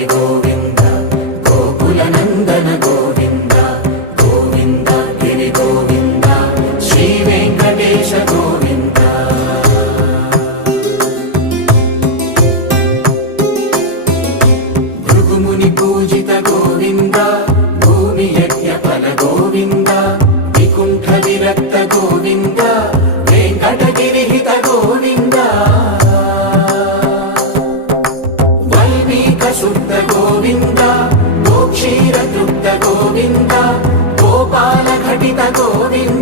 హరి గోవింద గోకుల నందన గోవింద గోవింద గిరి గోవింద శ్రీ వెంకటేశ గోవింద భృగుముని పూజిత గోవింద భూమి యజ్ఞ ఫల గోవింద వికుంఠ విరక్త గోవింద వెంకటగిరి హిత గోవింద వల్మీక శుద్ధ గోవింద గోక్షీర తృప్త గోవింద గోపాల ఘటిత గోవింద